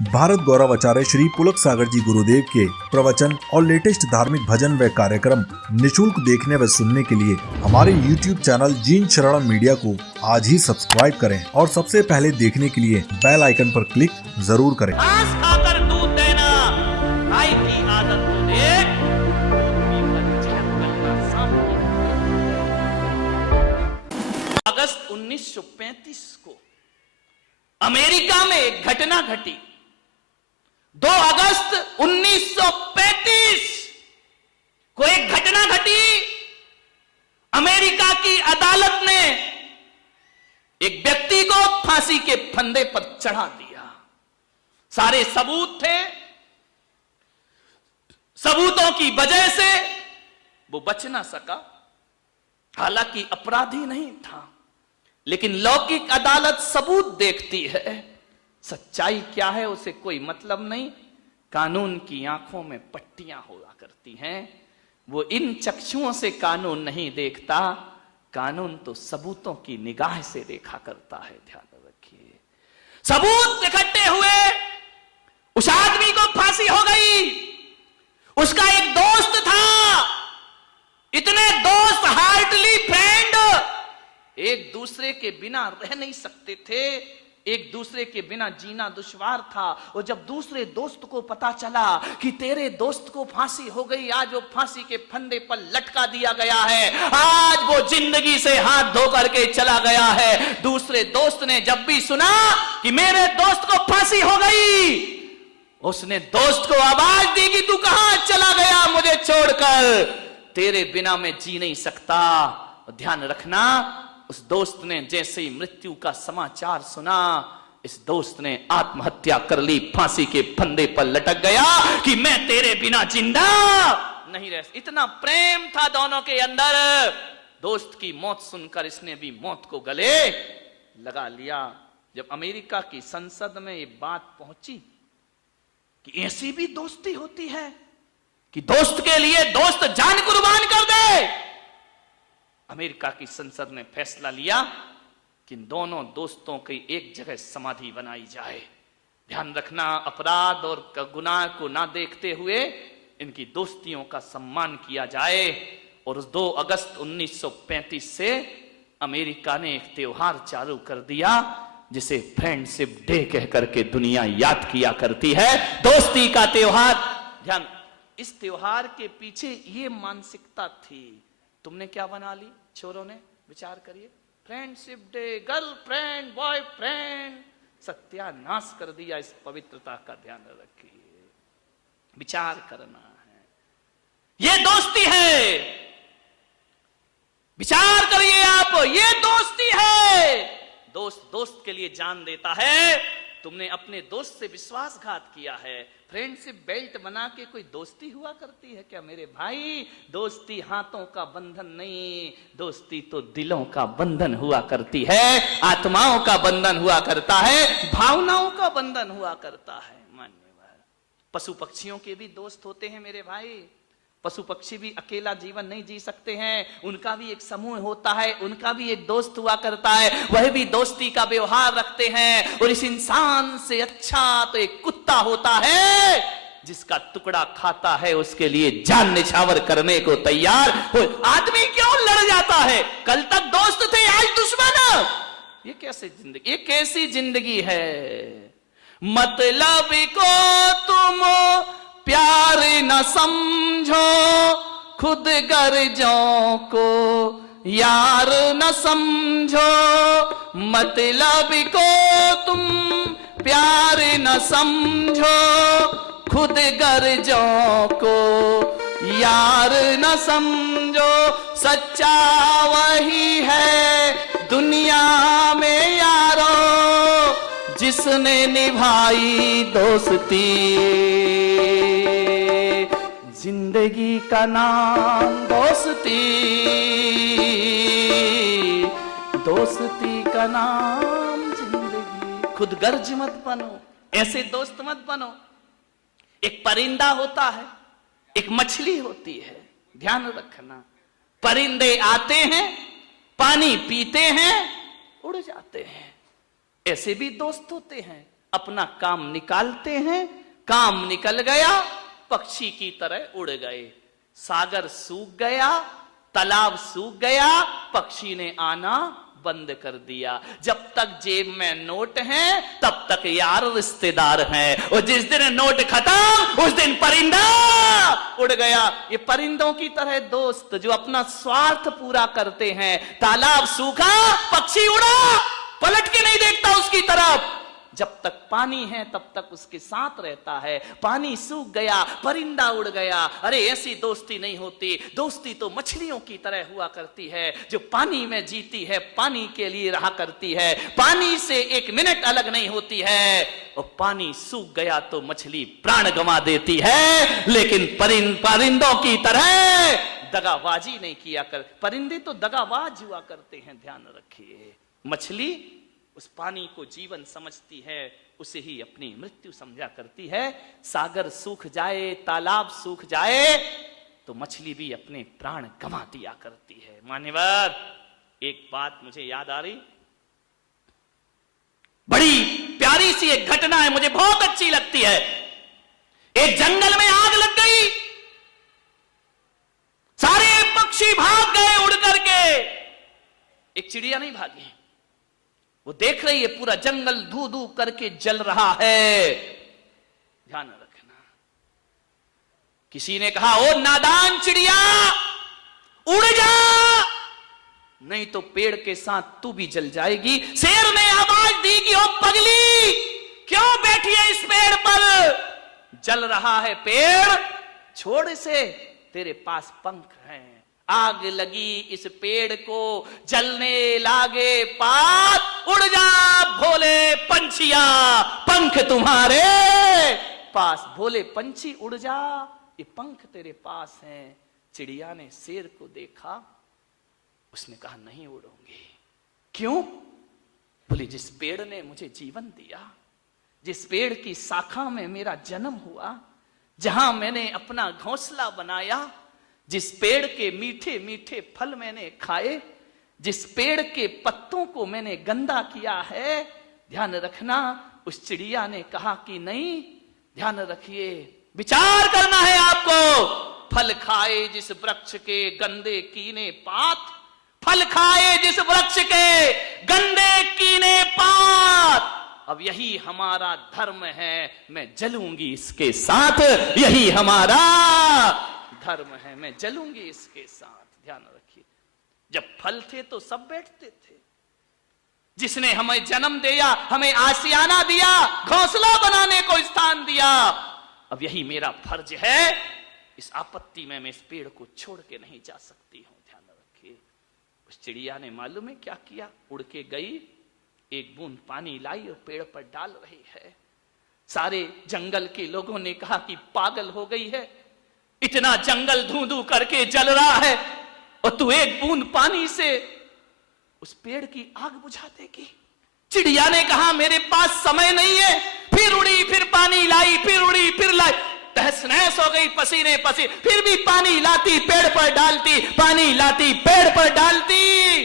भारत गौरव आचार्य श्री पुलक सागर जी गुरुदेव के प्रवचन और लेटेस्ट धार्मिक भजन व कार्यक्रम निशुल्क देखने व सुनने के लिए हमारे YouTube चैनल जीन शरणम मीडिया को आज ही सब्सक्राइब करें और सबसे पहले देखने के लिए बेल आइकन पर क्लिक जरूर करें। घास खाकर दूध देना, गाय की आदत तो देख, अगस्त 1935 को अमेरिका में एक घटना घटी। 2 अगस्त 1935 को एक घटना घटी। अमेरिका की अदालत ने एक व्यक्ति को फांसी के फंदे पर चढ़ा दिया। सारे सबूत थे, सबूतों की वजह से वो बच ना सका। हालांकि अपराधी नहीं था, लेकिन लौकिक अदालत सबूत देखती है, सच्चाई क्या है उसे कोई मतलब नहीं। कानून की आंखों में पट्टियां हुआ करती हैं, वो इन चक्षुओं से कानून नहीं देखता, कानून तो सबूतों की निगाह से देखा करता है। ध्यान रखिए, सबूत इकट्ठे हुए, उस आदमी को फांसी हो गई। उसका एक दोस्त था, इतने दोस्त, हार्टली फ्रेंड, एक दूसरे के बिना रह नहीं सकते थे, एक दूसरे के बिना जीना दुश्वार था। और जब दूसरे दोस्त को पता चला कि तेरे दोस्त को फांसी हो गई, आज वो फांसी के फंदे पर लटका दिया गया है, आज वो जिंदगी से हाथ धो करके चला गया है, दूसरे दोस्त ने जब भी सुना कि मेरे दोस्त को फांसी हो गई, उसने दोस्त को आवाज दी कि तू कहां चला गया मुझे छोड़कर, तेरे बिना मैं जी नहीं सकता। ध्यान रखना, उस दोस्त ने जैसे ही मृत्यु का समाचार सुना, इस दोस्त ने आत्महत्या कर ली, फांसी के फंदे पर लटक गया कि मैं तेरे बिना जिंदा नहीं रह। इतना प्रेम था दोनों के अंदर। दोस्त की मौत सुनकर इसने भी मौत को गले लगा लिया। जब अमेरिका की संसद में ये बात पहुंची कि ऐसी भी दोस्ती होती है कि दोस्त के लिए दोस्त जान कुर्बान कर दे, अमेरिका की संसद ने फैसला लिया कि इन दोनों दोस्तों की एक जगह समाधि बनाई जाए। ध्यान रखना, अपराध और गुनाह को ना देखते हुए इनकी दोस्तियों का सम्मान किया जाए। और उस 2 अगस्त 1935 से अमेरिका ने एक त्योहार चालू कर दिया जिसे फ्रेंडशिप डे कह करके दुनिया याद किया करती है, दोस्ती का त्योहार। ध्यान, इस त्योहार के पीछे ये मानसिकता थी। तुमने क्या बना ली छोरों ने, विचार करिए। फ्रेंडशिप डे, गर्लफ्रेंड, बॉयफ्रेंड, सत्यानाश कर दिया इस पवित्रता का। ध्यान रखिए, विचार करना है, ये दोस्ती है। विचार करिए आप, ये दोस्ती है। दोस्त दोस्त के लिए जान देता है। तुमने अपने दोस्त से विश्वासघात किया है। फ्रेंडशिप बेल्ट बना के कोई दोस्ती हुआ करती है क्या मेरे भाई? दोस्ती हाथों का बंधन नहीं, दोस्ती तो दिलों का बंधन हुआ करती है, आत्माओं का बंधन हुआ करता है, भावनाओं का बंधन हुआ करता है। मान्यवर, पशु पक्षियों के भी दोस्त होते हैं मेरे भाई। पशु पक्षी भी अकेला जीवन नहीं जी सकते हैं, उनका भी एक समूह होता है, उनका भी एक दोस्त हुआ करता है, वह भी दोस्ती का व्यवहार रखते हैं। और इस इंसान से अच्छा तो एक कुत्ता होता है, जिसका टुकड़ा खाता है उसके लिए जान निछावर करने को तैयार हो। आदमी क्यों लड़ जाता है? कल तक दोस्त थे, आज दुश्मन। ये कैसे जिंदगी, ये कैसी जिंदगी है? मतलब को तुम प्यार न समझो, खुद गर्जों को यार न समझो। मतलब को तुम प्यार न समझो, खुद गर्जों को यार न समझो। सच्चा वही है दुनिया में यारो, जिसने निभाई दोस्ती। जिंदगी का नाम दोस्ती, दोस्ती का नाम जिंदगी। खुद गर्ज मत बनो, ऐसे दोस्त मत बनो। एक परिंदा होता है, एक मछली होती है। ध्यान रखना, परिंदे आते हैं, पानी पीते हैं, उड़ जाते हैं। ऐसे भी दोस्त होते हैं, अपना काम निकालते हैं, काम निकल गया, पक्षी की तरह उड़ गए। सागर सूख गया, तालाब सूख गया, पक्षी ने आना बंद कर दिया। जब तक जेब में नोट हैं, तब तक यार रिश्तेदार हैं, और जिस दिन नोट खत्म उस दिन परिंदा उड़ गया। ये परिंदों की तरह दोस्त जो अपना स्वार्थ पूरा करते हैं। तालाब सूखा, पक्षी उड़ा, पलट के नहीं देखता उसकी तरफ। जब तक पानी है तब तक उसके साथ रहता है। पानी सूख गया, परिंदा उड़ गया। अरे ऐसी दोस्ती नहीं होती। दोस्ती तो मछलियों की तरह हुआ करती है, जो पानी में जीती है, पानी के लिए रहा करती है, पानी से एक मिनट अलग नहीं होती है। और पानी सूख गया तो मछली प्राण गंवा देती है, लेकिन परिंदों की तरह दगाबाजी नहीं किया कर। परिंदे तो दगाबाज हुआ करते हैं, ध्यान रखिए। मछली उस पानी को जीवन समझती है, उसे ही अपनी मृत्यु समझा करती है। सागर सूख जाए, तालाब सूख जाए तो मछली भी अपने प्राण गंवा दिया करती है। मान्यवर, एक बात मुझे याद आ रही, बड़ी प्यारी सी एक घटना है, मुझे बहुत अच्छी लगती है। एक जंगल में आग लग गई, सारे पक्षी भाग गए उड़ करके, एक चिड़िया नहीं भागी। वो देख रही है पूरा जंगल धू धू करके जल रहा है। ध्यान रखना, किसी ने कहा, ओ नादान चिड़िया उड़ जा, नहीं तो पेड़ के साथ तू भी जल जाएगी। शेर ने आवाज दी कि ओ पगली, क्यों बैठी है इस पेड़ पर? जल रहा है पेड़, छोड़ इसे, तेरे पास पंख हैं। आग लगी इस पेड़ को, जलने लागे पात, उड़ जा भोले पंछिया, पंख तुम्हारे पास। भोले पंछी उड़ जा, ये पंख तेरे पास हैं। चिड़िया ने शेर को देखा, उसने कहा नहीं उड़ूंगी। क्यों? बोले जिस पेड़ ने मुझे जीवन दिया, जिस पेड़ की शाखा में मेरा जन्म हुआ, जहां मैंने अपना घोंसला बनाया, जिस पेड़ के मीठे मीठे फल मैंने खाए, जिस पेड़ के पत्तों को मैंने गंदा किया है, ध्यान रखना। उस चिड़िया ने कहा कि नहीं, ध्यान रखिए, विचार करना है आपको। फल खाए जिस वृक्ष के गंदे कीने पात, फल खाए जिस वृक्ष के गंदे कीने पात। अब यही हमारा धर्म है, मैं जलूंगी इसके साथ, यही हमारा धर्म है, मैं जलूंगी इसके साथ। ध्यान रखिए, जब फल थे तो सब बैठते थे। जिसने हमें जन्म दिया, हमें आशियाना दिया, घोंसला बनाने को स्थान दिया, अब यही मेरा फर्ज है। इस आपत्ति में मैं इस पेड़ को छोड़ के नहीं जा सकती हूं। ध्यान रखिए, उस चिड़िया ने मालूम है क्या किया? उड़ के गई, एक बूंद पानी लाई और पेड़ पर डाल रही है। सारे जंगल के लोगों ने कहा कि पागल हो गई है, इतना जंगल धू धू करके जल रहा है और तू एक बूंद पानी से उस पेड़ की आग बुझा देगी। चिड़िया ने कहा मेरे पास समय नहीं है। फिर उड़ी, फिर पानी लाई, फिर उड़ी, फिर लाई, तहस नहस हो गई, पसीने पसीने, फिर भी पानी लाती, पेड़ पर डालती, पानी लाती, पेड़ पर डालती।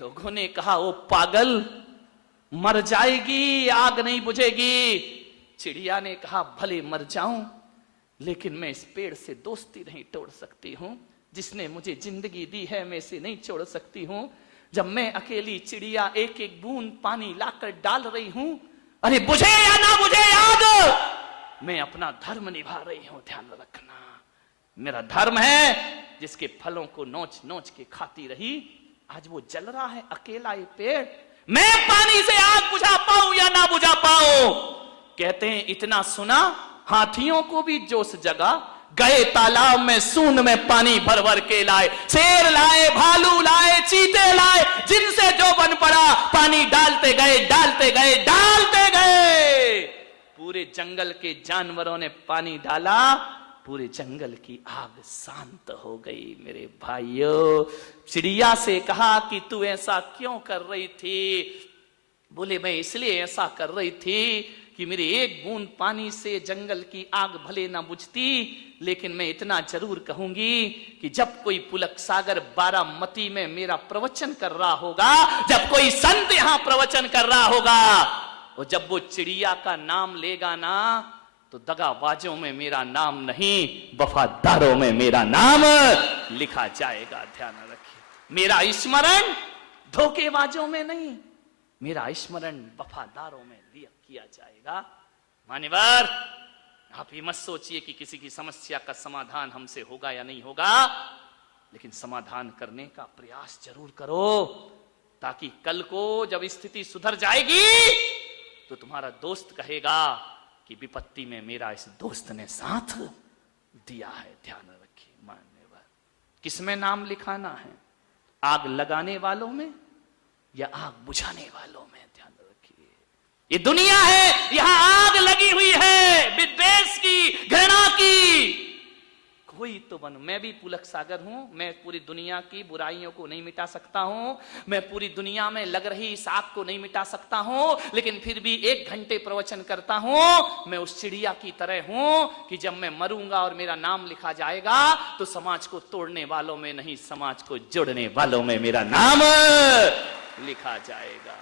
लोगों ने कहा ओ पागल, मर जाएगी, आग नहीं बुझेगी। चिड़िया ने कहा भले मर जाऊं, लेकिन मैं इस पेड़ से दोस्ती नहीं तोड़ सकती हूं। जिसने मुझे जिंदगी दी है, मैं इसे नहीं छोड़ सकती हूं। जब मैं अकेली चिड़िया एक एक बूंद पानी लाकर डाल रही हूं, अरे बुझे या ना बुझे आग, मैं अपना धर्म निभा रही हूं। ध्यान रखना, मेरा धर्म है, जिसके फलों को नोच नोच के खाती रही। आज वो जल रहा है अकेला ये पेड़, मैं पानी से आग बुझा पाऊं या ना बुझा पाऊं। कहते हैं इतना सुना, हाथियों को भी जोश जगा, गए तालाब में सूंद में पानी भर भर के लाए। शेर लाए, भालू लाए, चीते लाए, जिनसे जो बन पड़ा पानी डालते गए, डालते गए, डालते गए। पूरे जंगल के जानवरों ने पानी डाला, पूरे जंगल की आग शांत हो गई। मेरे भाइयों, चिड़िया से कहा कि तू ऐसा क्यों कर रही थी? बोले मैं इसलिए ऐसा कर रही थी कि मेरी एक बूंद पानी से जंगल की आग भले ना बुझती, लेकिन मैं इतना जरूर कहूंगी कि जब कोई पुलक सागर बारामती में मेरा प्रवचन कर रहा होगा, जब कोई संत यहां प्रवचन कर रहा होगा, और जब वो चिड़िया का नाम लेगा ना तो दगाबाजों में मेरा नाम नहीं, वफादारों में मेरा नाम लिखा जाएगा। ध्यान रखिए, मेरा स्मरण धोखेबाजों में नहीं, मेरा स्मरण वफादारों में किया जाएगा। मान्यवर, आप ये मत सोचिए कि किसी की समस्या का समाधान हमसे होगा या नहीं होगा, लेकिन समाधान करने का प्रयास जरूर करो, ताकि कल को जब स्थिति सुधर जाएगी तो तुम्हारा दोस्त कहेगा कि विपत्ति में मेरा इस दोस्त ने साथ दिया है। ध्यान रखिए मान्यवर, किसमें नाम लिखाना है? आग लगाने वालों में या आग बुझाने वालों में? ध्यान रखिए, ये दुनिया है, यहां आग लगी हुई है विद्वेष की, घृणा की। कोई तो बनो, मैं भी पुलक सागर हूं, मैं पूरी दुनिया की बुराइयों को नहीं मिटा सकता हूं, मैं पूरी दुनिया में लग रही इस आग को नहीं मिटा सकता हूं, लेकिन फिर भी 1 घंटे प्रवचन करता हूं। मैं उस चिड़िया की तरह हूं कि जब मैं मरूंगा और मेरा नाम लिखा जाएगा तो समाज को तोड़ने वालों में नहीं, समाज को जोड़ने वालों में मेरा नाम लिखा जाएगा।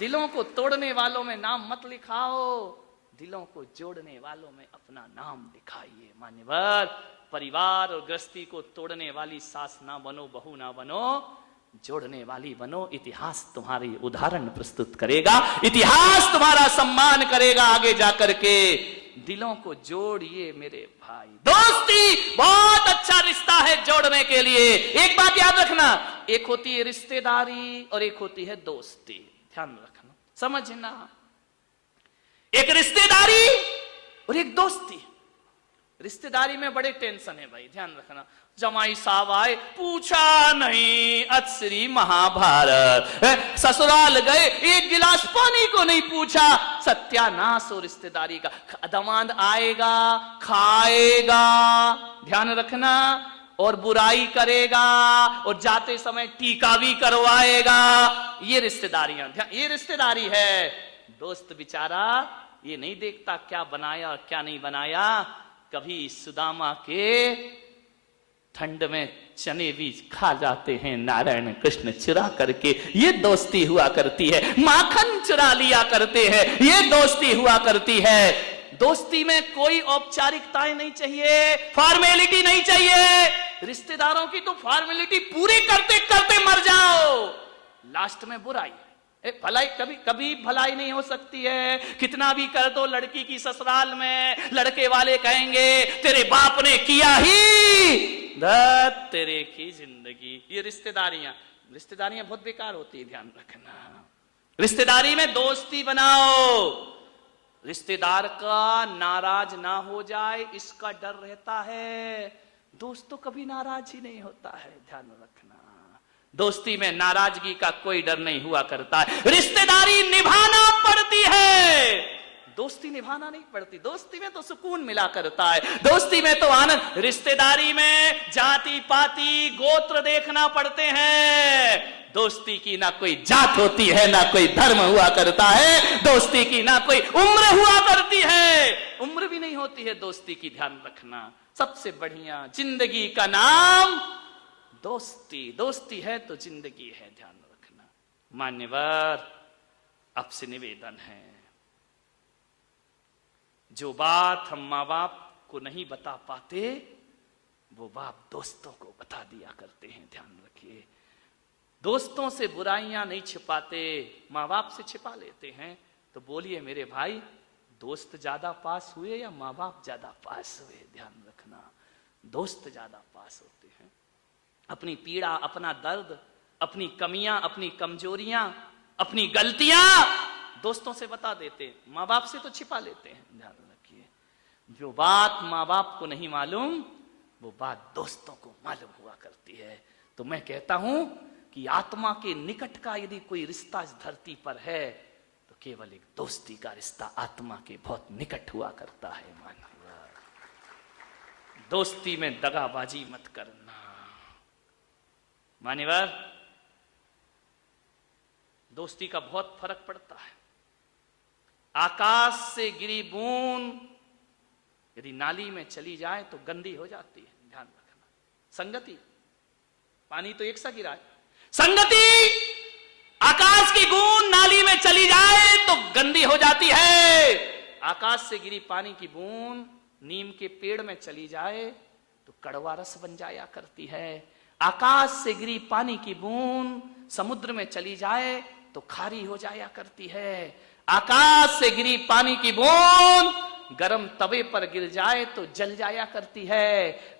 दिलों को तोड़ने वालों में नाम मत लिखाओ, दिलों को जोड़ने वालों में अपना नाम लिखाइए। मान्यवर, परिवार और गृहस्थी को तोड़ने वाली सास ना बनो, बहू ना बनो, जोड़ने वाली बनो। इतिहास तुम्हारी उदाहरण प्रस्तुत करेगा, इतिहास तुम्हारा सम्मान करेगा आगे जाकर के। दिलों को जोड़िए मेरे भाई। दोस्ती बहुत अच्छा रिश्ता है जोड़ने के लिए। एक बात याद रखना, एक होती है रिश्तेदारी और एक होती है दोस्ती। ध्यान रखना, समझना, एक रिश्तेदारी और एक दोस्ती। रिश्तेदारी में बड़े टेंशन है भाई, ध्यान रखना। जमाई साहब आए, पूछा नहीं अक्षरी महाभारत, ससुराल गए 1 गिलास पानी को नहीं पूछा, सत्यानाश हो रिश्तेदारी का। दामाद आएगा, खाएगा, ध्यान रखना, और बुराई करेगा और जाते समय टीका भी करवाएगा। ये रिश्तेदारियां, ये रिश्तेदारी है। दोस्त बेचारा ये नहीं देखता क्या बनाया और क्या नहीं बनाया। कभी सुदामा के ठंड में चने भी खा जाते हैं नारायण कृष्ण चुरा करके, ये दोस्ती हुआ करती है। माखन चुरा लिया करते हैं, ये दोस्ती हुआ करती है। दोस्ती में कोई औपचारिकताएं नहीं चाहिए, फॉर्मेलिटी नहीं चाहिए। रिश्तेदारों की तो फॉर्मेलिटी पूरी करते करते मर जाओ, लास्ट में बुराई। भलाई कभी कभी भलाई नहीं हो सकती है। कितना भी कर दो लड़की की ससुराल में, लड़के वाले कहेंगे तेरे बाप ने किया ही तेरे की जिंदगी। ये रिश्तेदारियां बहुत बेकार होती है, ध्यान रखना। रिश्तेदारी में दोस्ती बनाओ, रिश्तेदार का नाराज ना हो जाए इसका डर रहता है। दोस्त तो कभी नाराज ही नहीं होता है, ध्यान रखना। दोस्ती में नाराजगी का कोई डर नहीं हुआ करता है। रिश्तेदारी निभाना पड़ती है, दोस्ती निभाना नहीं पड़ती। दोस्ती में तो सुकून मिला करता है, दोस्ती में तो आनंद। रिश्तेदारी में जाति पाति गोत्र देखना पड़ते हैं। दोस्ती की ना कोई जात होती है, ना कोई धर्म हुआ करता है। दोस्ती की ना कोई उम्र हुआ करती है, उम्र भी नहीं होती है दोस्ती की, ध्यान रखना। सबसे बढ़िया जिंदगी का नाम दोस्ती। दोस्ती है तो जिंदगी है, ध्यान रखना। मान्यवर, आपसे निवेदन है, जो बात हम माँ बाप को नहीं बता पाते वो बाप दोस्तों को बता दिया करते हैं, ध्यान रखिए। दोस्तों से बुराइयां नहीं छिपाते, माँ बाप से छिपा लेते हैं। तो बोलिए मेरे भाई, दोस्त ज्यादा पास हुए या माँ बाप ज्यादा पास हुए? ध्यान रखना, दोस्त ज्यादा पास होते हैं। अपनी पीड़ा, अपना दर्द, अपनी कमियां, अपनी कमजोरियां, अपनी गलतियां दोस्तों से बता देते, माँ बाप से तो छिपा लेते हैं। ध्यान रखिए, जो बात माँ बाप को नहीं मालूम वो बात दोस्तों को मालूम हुआ करती है। तो मैं कहता हूं कि आत्मा के निकट का यदि कोई रिश्ता इस धरती पर है तो केवल एक दोस्ती का रिश्ता आत्मा के बहुत निकट हुआ करता है। मानिए, दोस्ती में दगाबाजी मत करना। मान्यवर, दोस्ती का बहुत फर्क पड़ता है। आकाश से गिरी बूंद यदि नाली में चली जाए तो गंदी हो जाती है, ध्यान रखना। संगति, पानी तो एक सा गिरा है, संगति आकाश की बूंद नाली नाली में चली जाए तो गंदी हो जाती है। आकाश से गिरी पानी की बूंद नीम के पेड़ में चली जाए तो कड़वा रस बन जाया करती है। आकाश से गिरी पानी की बूंद समुद्र में चली जाए तो खारी हो जाया करती है। आकाश से गिरी पानी की बूंद गरम तवे पर गिर जाए तो जल जाया करती है।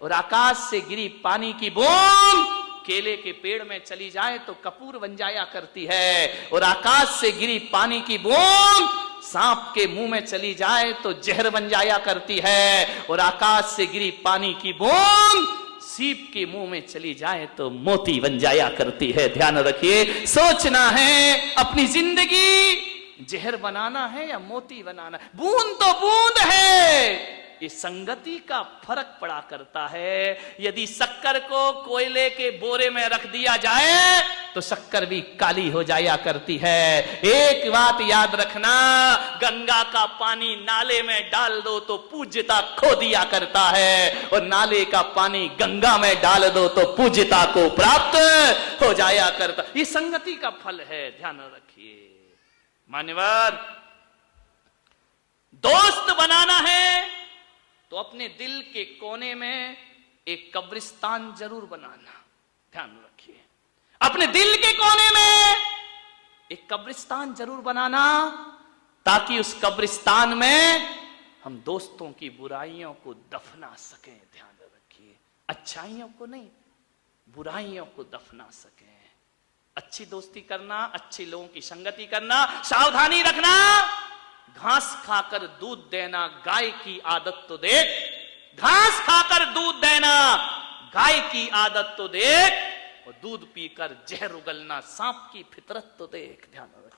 और आकाश से गिरी पानी की बूंद केले के पेड़ में चली जाए तो कपूर बन जाया करती है। और आकाश से गिरी पानी की बूंद सांप के मुंह में चली जाए तो जहर बन जाया करती है। और आकाश से गिरी पानी की बूंद सीप के मुंह में चली जाए तो मोती बन जाया करती है। ध्यान रखिए, सोचना है अपनी जिंदगी जहर बनाना है या मोती बनाना। बूंद तो बूंद है, ये संगति का फर्क पड़ा करता है। यदि शक्कर को कोयले के बोरे में रख दिया जाए तो शक्कर भी काली हो जाया करती है। एक बात याद रखना, गंगा का पानी नाले में डाल दो तो पूज्यता खो दिया करता है, और नाले का पानी गंगा में डाल दो तो पूज्यता को प्राप्त हो जाया करता। ये संगति का फल है, ध्यान रखिए। मान्यवर, दोस्त बनाना है तो अपने दिल के कोने में एक कब्रिस्तान जरूर बनाना। ध्यान रखिए, अपने दिल के कोने में एक कब्रिस्तान जरूर बनाना, ताकि उस कब्रिस्तान में हम दोस्तों की बुराइयों को दफना सकें। ध्यान रखिए, अच्छाइयों को नहीं, बुराइयों को दफना सकें। अच्छी दोस्ती करना, अच्छे लोगों की संगति करना, सावधानी रखना। घास खाकर दूध देना, गाय की आदत तो देख। घास खाकर दूध देना, गाय की आदत तो देख। और दूध पीकर जहर उगलना, सांप की फितरत तो देख। ध्यान रखना।